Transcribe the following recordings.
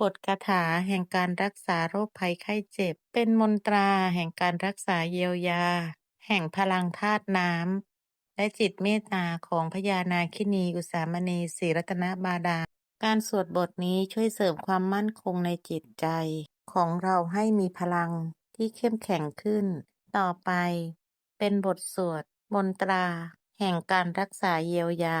บทคาถาแห่งการรักษาโรคภัยไข้เจ็บ เป็นมนตราแห่งการรักษาเยียวยา แห่งพลังธาตุน้ำและจิตเมตตาของพญานาคินีอุสามณีศรีรัตนบาดา การสวดบทนี้ช่วยเสริมความมั่นคงในจิตใจ ของเราให้มีพลังที่เข้มแข็งขึ้น ต่อไป เป็นบทสวดมนตรา แห่งการรักษาเยียวยา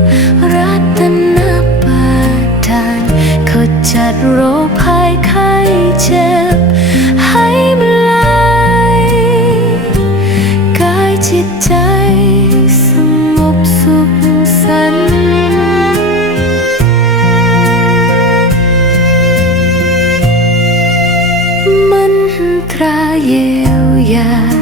pra eu e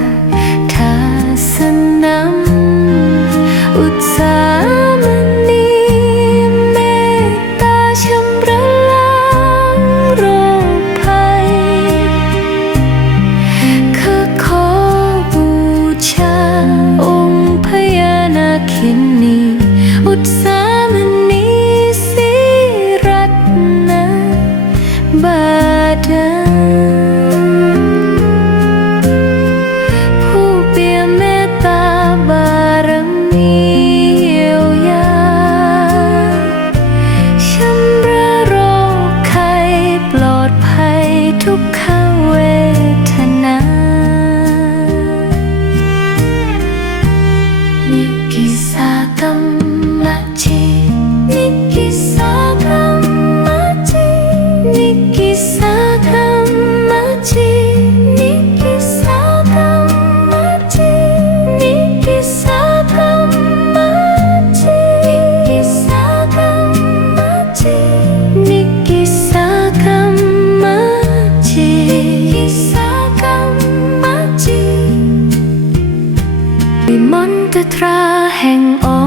Nikki sa ตราแห่งอ